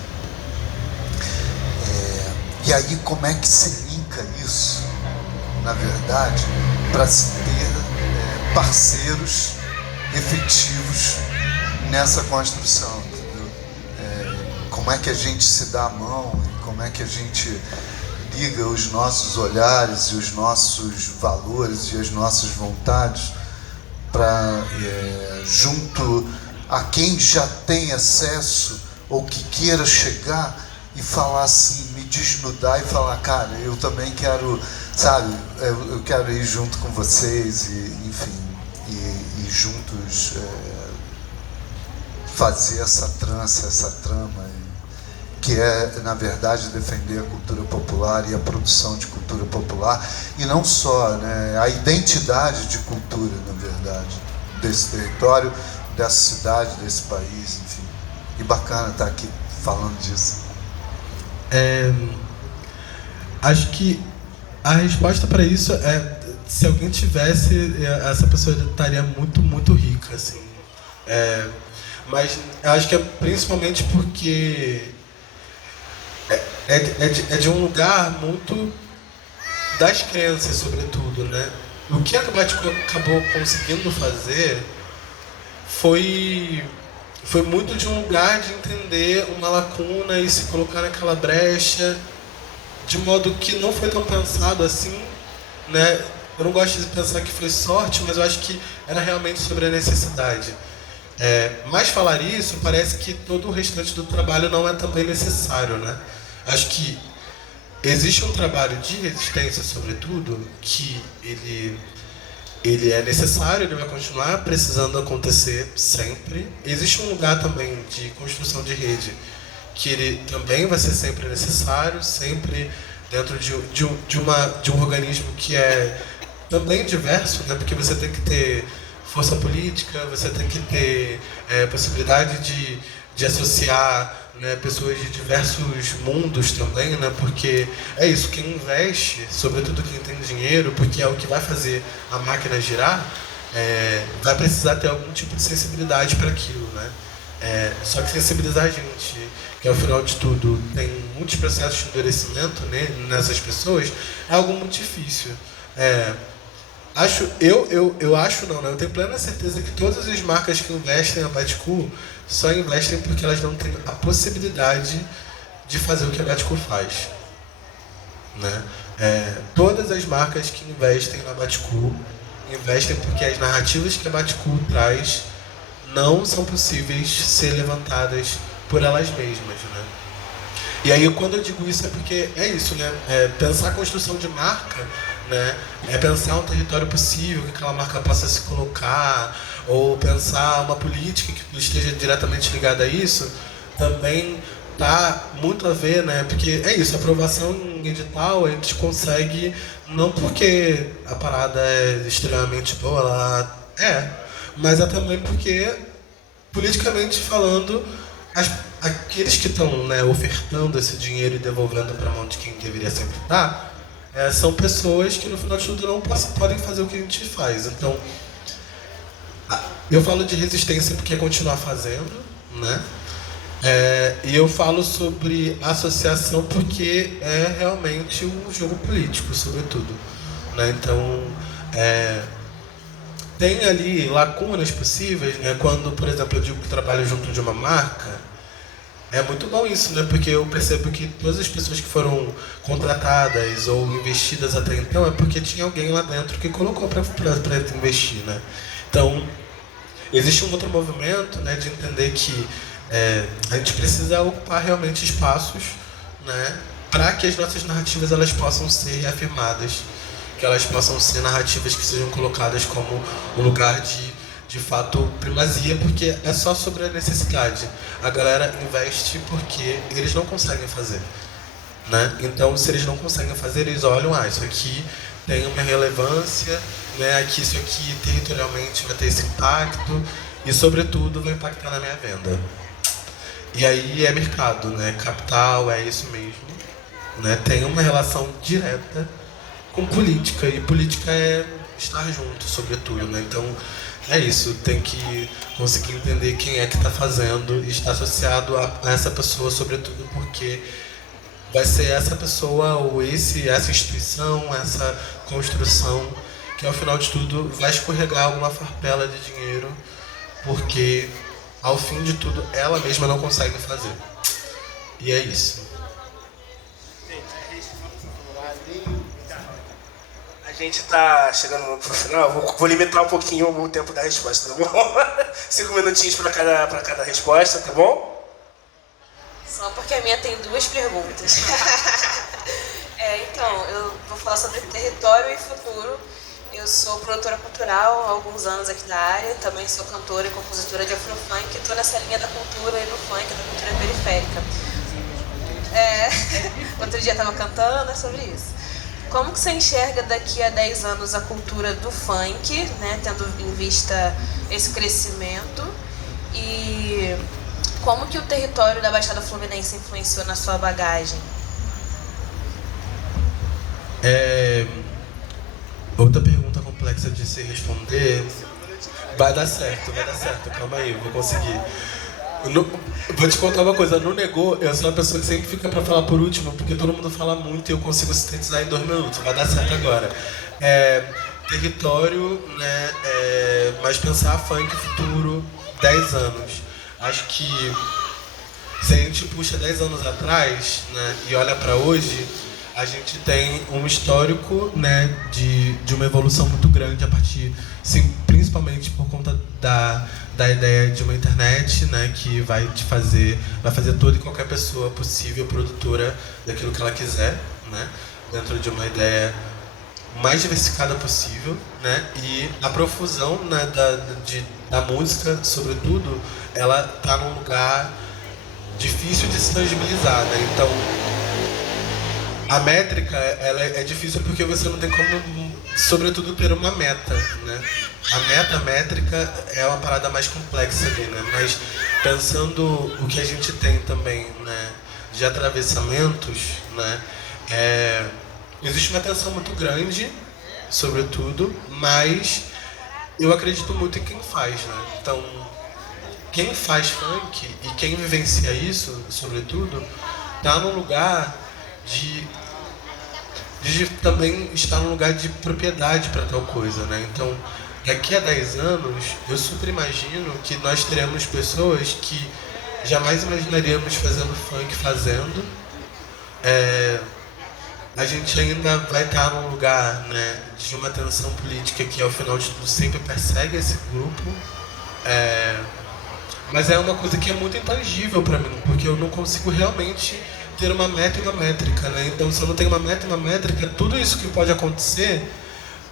e aí como é que se linka isso, na verdade, para se ter parceiros efetivos nessa construção, entendeu? Como é que a gente se dá a mão e como é que a gente liga os nossos olhares e os nossos valores e as nossas vontades para, junto a quem já tem acesso ou que queira chegar e falar assim, me desnudar e falar, cara, eu também quero, sabe, eu quero ir junto com vocês e, enfim, e juntos fazer essa trança, essa trama, que é, na verdade, defender a cultura popular e a produção de cultura popular, e não só, né, a identidade de cultura, na verdade, desse território, dessa cidade, desse país, enfim. E bacana estar aqui falando disso. Acho que a resposta para isso é, se alguém tivesse, essa pessoa estaria muito, muito rica, assim. Mas eu acho que é principalmente porque é de um lugar muito das crenças, sobretudo, né? O que a Acabático acabou conseguindo fazer foi muito de um lugar de entender uma lacuna e se colocar naquela brecha, de modo que não foi tão pensado assim, né? Eu não gosto de pensar que foi sorte, mas eu acho que era realmente sobre a necessidade. Mas falar isso, parece que todo o restante do trabalho não é também necessário, né? Acho que existe um trabalho de resistência, sobretudo, que ele é necessário, ele vai continuar precisando acontecer sempre. Existe um lugar também de construção de rede que ele também vai ser sempre necessário, sempre dentro de um organismo que é também diverso, né? Porque você tem que ter força política, você tem que ter possibilidade de associar, né, pessoas de diversos mundos também, né? Porque é isso, quem investe, sobretudo quem tem dinheiro, porque é o que vai fazer a máquina girar, vai precisar ter algum tipo de sensibilidade para aquilo, né? Só que sensibilizar a gente, que ao final de tudo tem muitos processos de endurecimento, né, nessas pessoas, é algo muito difícil. Eu acho não, né? Eu tenho plena certeza que todas as marcas que investem na Batcool só investem porque elas não têm a possibilidade de fazer o que a Batcool faz, né? Todas as marcas que investem na Batcool investem porque as narrativas que a Batcool traz não são possíveis ser levantadas por elas mesmas, né? E aí, quando eu digo isso, é porque é isso, né? Pensar a construção de marca, né? É pensar um território possível que aquela marca possa se colocar, ou pensar uma política que esteja diretamente ligada a isso, também tá muito a ver, né? Porque é isso, a aprovação em edital a gente consegue, não porque a parada é extremamente boa, mas é também porque, politicamente falando, aqueles que estão, né, ofertando esse dinheiro e devolvendo para a mão de quem deveria sempre dar, são pessoas que no final de tudo não podem fazer o que a gente faz. Então, eu falo de resistência porque é continuar fazendo, né? E eu falo sobre associação porque é realmente um jogo político, sobretudo, né? Então, tem ali lacunas possíveis, né? Quando, por exemplo, eu digo que trabalho junto de uma marca, é muito bom isso, né? Porque eu percebo que todas as pessoas que foram contratadas ou investidas até então é porque tinha alguém lá dentro que colocou para investir, né? Então, existe um outro movimento, né, de entender que a gente precisa ocupar realmente espaços, né, para que as nossas narrativas elas possam ser reafirmadas, que elas possam ser narrativas que sejam colocadas como um lugar de fato primazia, porque é só sobre a necessidade. A galera investe porque eles não conseguem fazer, né? Então, se eles não conseguem fazer, eles olham, isso aqui tem uma relevância, né? Que isso aqui territorialmente vai ter esse impacto e, sobretudo, vai impactar na minha venda. E aí é mercado, né? Capital, é isso mesmo, né? Tem uma relação direta com política, e política é estar junto, sobretudo, né? Então, é isso, tem que conseguir entender quem é que está fazendo e estar associado a essa pessoa, sobretudo porque vai ser essa pessoa ou essa instituição, essa construção que, ao final de tudo, vai escorregar alguma farpela de dinheiro, porque, ao fim de tudo, ela mesma não consegue fazer. E é isso. A gente está chegando pro final, vou limitar um pouquinho o tempo da resposta, tá bom? 5 minutinhos para cada resposta, tá bom? Só porque a minha tem 2 perguntas. Então, eu vou falar sobre território e futuro. Eu sou produtora cultural há alguns anos aqui da área, também sou cantora e compositora de afrofunk, e estou nessa linha da cultura e do funk, da cultura periférica. Outro dia estava cantando, é sobre isso. Como que você enxerga daqui a 10 anos a cultura do funk, né, tendo em vista esse crescimento? E como que o território da Baixada Fluminense influenciou na sua bagagem? Outra pergunta complexa de se responder. Vai dar certo, calma aí, eu vou conseguir. Vou te contar uma coisa, no Negô, eu sou uma pessoa que sempre fica pra falar por último, porque todo mundo fala muito e eu consigo sintetizar em 2 minutos, vai dar certo agora. Território, né, mas pensar funk futuro, 10 anos. Acho que se a gente puxa 10 anos atrás, né, e olha pra hoje, a gente tem um histórico, né, de uma evolução muito grande a partir, sim, principalmente por conta da ideia de uma internet, né, que vai fazer toda e qualquer pessoa possível produtora daquilo que ela quiser, né, dentro de uma ideia mais diversificada possível, né, e a profusão, né, da música, sobretudo, ela está num lugar difícil de se tangibilizar, né, então a métrica, ela é difícil porque você não tem como, sobretudo, ter uma meta, né? A métrica é uma parada mais complexa ali, né? Mas pensando o que a gente tem também, né, de atravessamentos, né, existe uma tensão muito grande, sobretudo, mas eu acredito muito em quem faz, né? Então, quem faz funk e quem vivencia isso, sobretudo, tá num lugar de também estar num lugar de propriedade para tal coisa, né? Então, daqui a 10 anos, eu super imagino que nós teremos pessoas que jamais imaginaríamos fazendo funk fazendo. A gente ainda vai estar num lugar, né, de uma tensão política que, ao final de tudo, sempre persegue esse grupo. Mas é uma coisa que é muito intangível para mim, porque eu não consigo realmente ter uma meta e uma métrica, né? Então, se eu não tenho uma meta e uma métrica, tudo isso que pode acontecer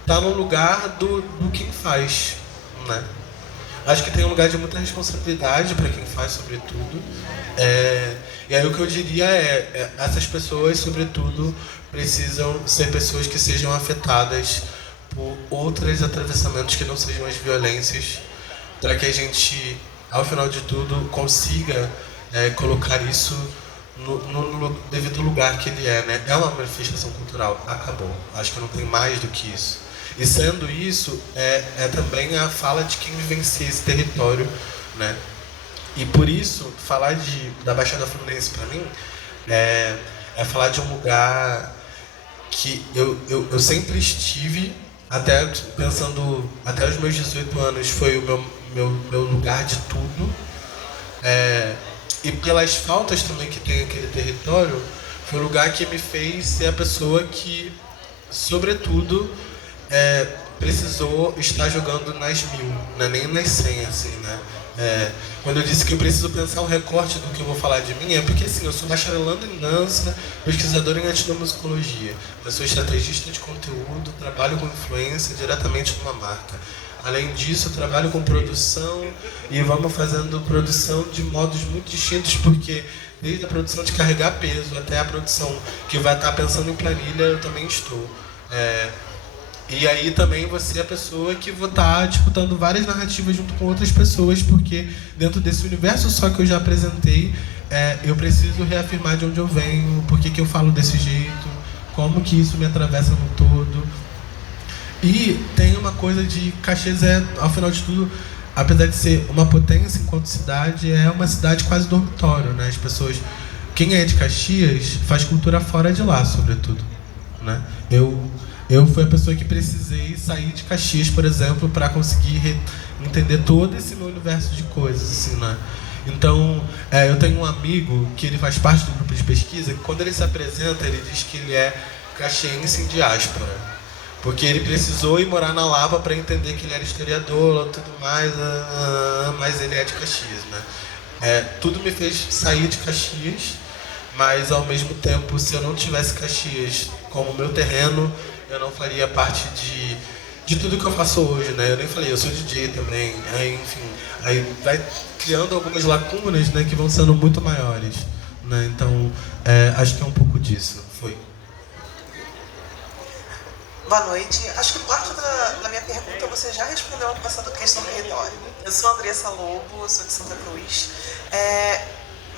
está no lugar do quem faz, né? Acho que tem um lugar de muita responsabilidade para quem faz, sobretudo. E aí o que eu diria essas pessoas, sobretudo, precisam ser pessoas que sejam afetadas por outros atravessamentos que não sejam as violências, para que a gente, ao final de tudo, consiga colocar isso no devido lugar que ele é, né? É uma manifestação cultural, acabou. Acho que não tem mais do que isso. E sendo isso, é também a fala de quem vivencia esse território, né? E por isso, falar da Baixada Fluminense para mim é falar de um lugar que eu sempre estive, até pensando, até os meus 18 anos foi o meu lugar de tudo. E pelas faltas também que tem aquele território, foi o lugar que me fez ser a pessoa que, sobretudo, precisou estar jogando nas 1000, né? Nem nas 100, assim, né? Quando eu disse que eu preciso pensar um recorte do que eu vou falar de mim, é porque assim, eu sou bacharelando em dança, pesquisador em etnomusicologia, eu sou estrategista de conteúdo, trabalho com influência diretamente numa marca. Além disso, eu trabalho com produção e vamos fazendo produção de modos muito distintos, porque desde a produção de carregar peso até a produção que vai estar pensando em planilha, eu também estou. E aí também você é a pessoa que vou estar disputando várias narrativas junto com outras pessoas, porque dentro desse universo só que eu já apresentei, eu preciso reafirmar de onde eu venho, por que eu falo desse jeito, como que isso me atravessa no todo. E tem uma coisa de Caxias, ao final de tudo, apesar de ser uma potência enquanto cidade, é uma cidade quase dormitório, né? As pessoas, quem é de Caxias faz cultura fora de lá, sobretudo, né? Eu fui a pessoa que precisei sair de Caxias, por exemplo, para conseguir entender todo esse meu universo de coisas, assim, né? Então, eu tenho um amigo que ele faz parte do grupo de pesquisa, que quando ele se apresenta, ele diz que ele é caxiense em diáspora, porque ele precisou ir morar na Lapa para entender que ele era historiador e tudo mais, mas ele é de Caxias, né? Tudo me fez sair de Caxias, mas ao mesmo tempo, se eu não tivesse Caxias como meu terreno, eu não faria parte de tudo que eu faço hoje, né? Eu nem falei, eu sou DJ também, enfim, aí vai criando algumas lacunas, né, que vão sendo muito maiores, né? Então, acho que é um pouco disso. Foi. Boa noite. Acho que parte da minha pergunta você já respondeu com essa questão do território. Eu sou a Andressa Lobo, eu sou de Santa Cruz.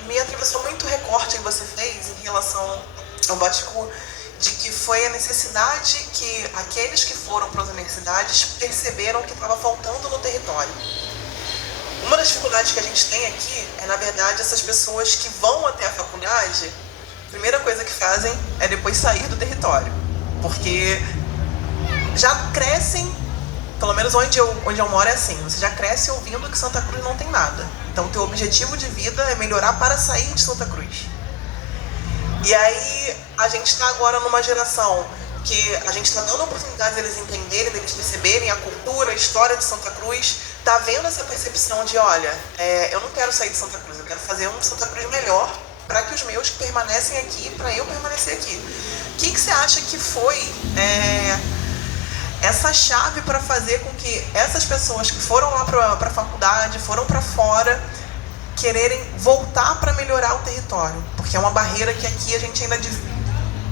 Me atravessou muito o recorte que você fez em relação ao Baticu, de que foi a necessidade que aqueles que foram para as universidades perceberam que estava faltando no território. Uma das dificuldades que a gente tem aqui na verdade, essas pessoas que vão até a faculdade, a primeira coisa que fazem é depois sair do território, porque já crescem, pelo menos onde eu moro é assim, você já cresce ouvindo que Santa Cruz não tem nada. Então, o teu objetivo de vida é melhorar para sair de Santa Cruz. E aí, a gente está agora numa geração que a gente está dando a oportunidade deles entenderem, deles perceberem a cultura, a história de Santa Cruz, está vendo essa percepção de, olha, eu não quero sair de Santa Cruz, eu quero fazer um Santa Cruz melhor para que os meus que permanecem aqui, para eu permanecer aqui. O que você acha que foi essa chave para fazer com que essas pessoas que foram lá para a faculdade, foram para fora, quererem voltar para melhorar o território? Porque é uma barreira que aqui a gente ainda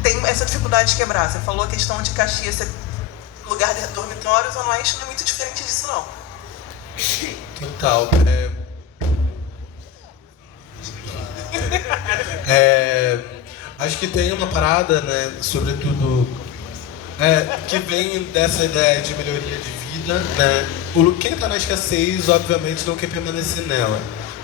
tem essa dificuldade de quebrar. Você falou a questão de Caxias ser lugar de dormitórios, Zona Oeste não é muito diferente disso, não. Total. Acho que tem uma parada, né, sobretudo, que vem dessa ideia de melhoria de vida, né? Quem está na escassez, obviamente, não quer permanecer nela,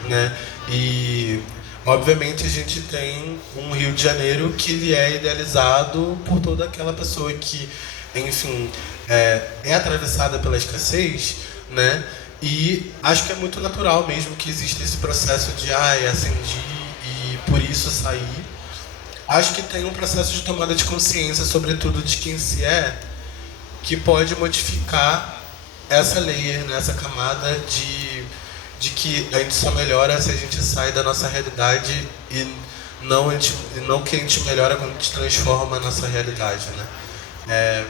né? E, obviamente, a gente tem um Rio de Janeiro que ele é idealizado por toda aquela pessoa que, enfim, é atravessada pela escassez, né? E acho que é muito natural mesmo que exista esse processo de acendi e por isso sair. Acho que tem um processo de tomada de consciência, sobretudo de quem se é, que pode modificar essa layer, né? Essa camada de que a gente só melhora se a gente sai da nossa realidade e não que a gente melhora quando a gente transforma a nossa realidade, né?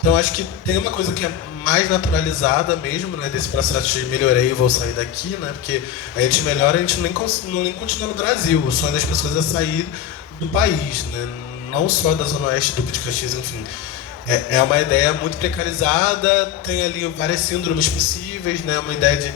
Então acho que tem uma coisa que é mais naturalizada mesmo, né, desse processo de melhorei e vou sair daqui, né, porque a gente melhora, a gente nem continua no Brasil. O sonho das pessoas é sair do país, né, não só da Zona Oeste, Duque de Caxias, enfim. É uma ideia muito precarizada, tem ali várias síndromes possíveis, né, uma ideia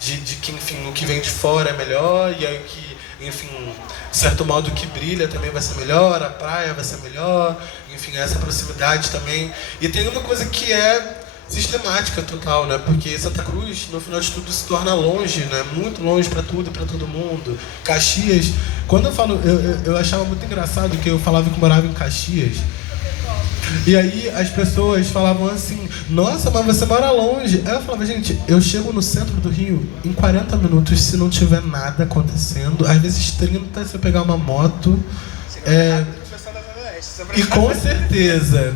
de que, enfim, o que vem de fora é melhor, e aí que, enfim, de certo modo o que brilha também vai ser melhor, a praia vai ser melhor, enfim, essa proximidade também. E tem uma coisa que é sistemática total, né? Porque Santa Cruz, no final de tudo, se torna longe, né? Muito longe para tudo e para todo mundo. Caxias, quando eu falo, eu achava muito engraçado que eu falava que morava em Caxias. E aí as pessoas falavam assim, nossa, mas você mora longe. Aí eu falava, gente, eu chego no centro do Rio em 40 minutos se não tiver nada acontecendo. Às vezes 30 se eu pegar uma moto. E com certeza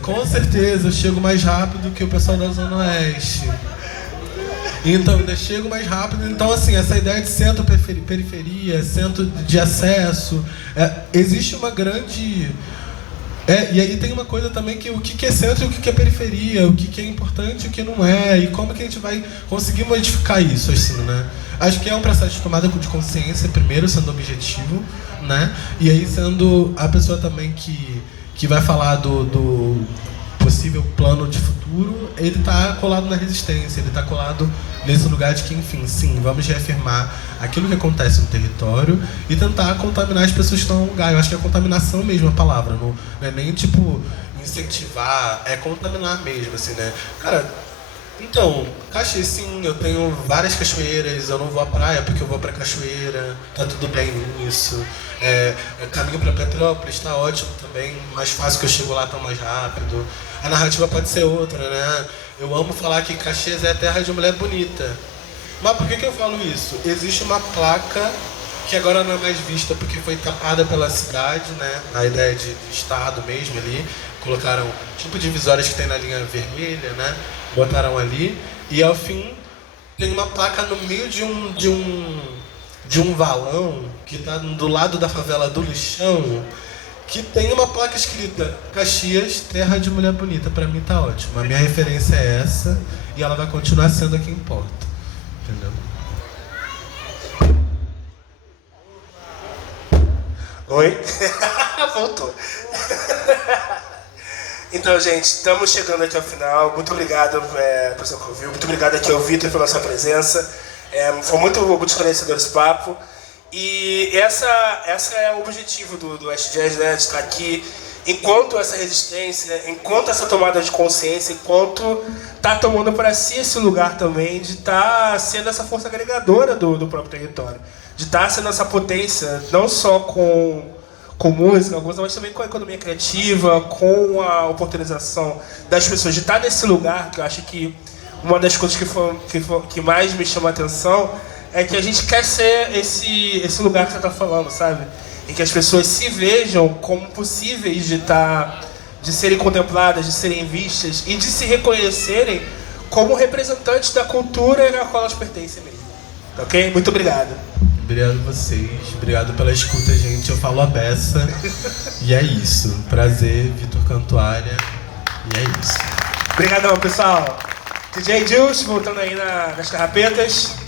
eu chego mais rápido que o pessoal da Zona Oeste. Então, ainda chego mais rápido. Então, assim, essa ideia de centro, periferia, centro de acesso, existe uma grande... e aí tem uma coisa também que o que é centro e o que é periferia, o que é importante e o que não é, e como que a gente vai conseguir modificar isso, assim, né? Acho que é um processo de tomada de consciência, primeiro, sendo objetivo, né? E aí sendo a pessoa também que vai falar do possível plano de futuro, ele está colado na resistência, ele está colado nesse lugar de que, enfim, sim, vamos reafirmar aquilo que acontece no território e tentar contaminar as pessoas que estão no lugar. Eu acho que é contaminação mesmo a palavra, não é nem tipo incentivar, é contaminar mesmo, assim, né? Cara, então, Caxias, sim, eu tenho várias cachoeiras, eu não vou à praia porque eu vou pra cachoeira, tá tudo bem nisso. Caminho para Petrópolis está ótimo também, mais fácil que eu chego lá tão mais rápido. A narrativa pode ser outra, né? Eu amo falar que Caxias é a terra de mulher bonita. Mas por que eu falo isso? Existe uma placa que agora não é mais vista porque foi tapada pela cidade, né? A ideia de estado mesmo ali. Colocaram tipo divisórias que tem na linha vermelha, né? Botaram ali. E ao fim tem uma placa no meio de um valão que está do lado da favela do Lixão, que tem uma placa escrita Caxias, terra de mulher bonita. Pra mim tá ótimo. A minha referência é essa e ela vai continuar sendo a que importa. Entendeu? Oi? Voltou. Então, gente, estamos chegando aqui ao final. Muito obrigado, pessoal que ouviu. Muito obrigado aqui ao Vitor pela sua presença. Foi muito esclarecedor esse papo. E essa é o objetivo do West Jazz, né? De estar aqui enquanto essa resistência, enquanto essa tomada de consciência, enquanto está tomando para si esse lugar também de estar sendo essa força agregadora do próprio território. De estar sendo essa potência, não só com música, mas também com a economia criativa, com a oportunização das pessoas de estar nesse lugar, que eu acho que uma das coisas que mais me chama a atenção é que a gente quer ser esse lugar que você está falando, sabe? Em que as pessoas se vejam como possíveis de serem contempladas, de serem vistas e de se reconhecerem como representantes da cultura a qual elas pertencem mesmo. Ok? Muito obrigado. Obrigado a vocês, obrigado pela escuta, gente. Eu falo a beça e é isso. Prazer, Vitor Cantuária, e é isso. Obrigadão, pessoal. DJ Jules, voltando aí nas carrapetas.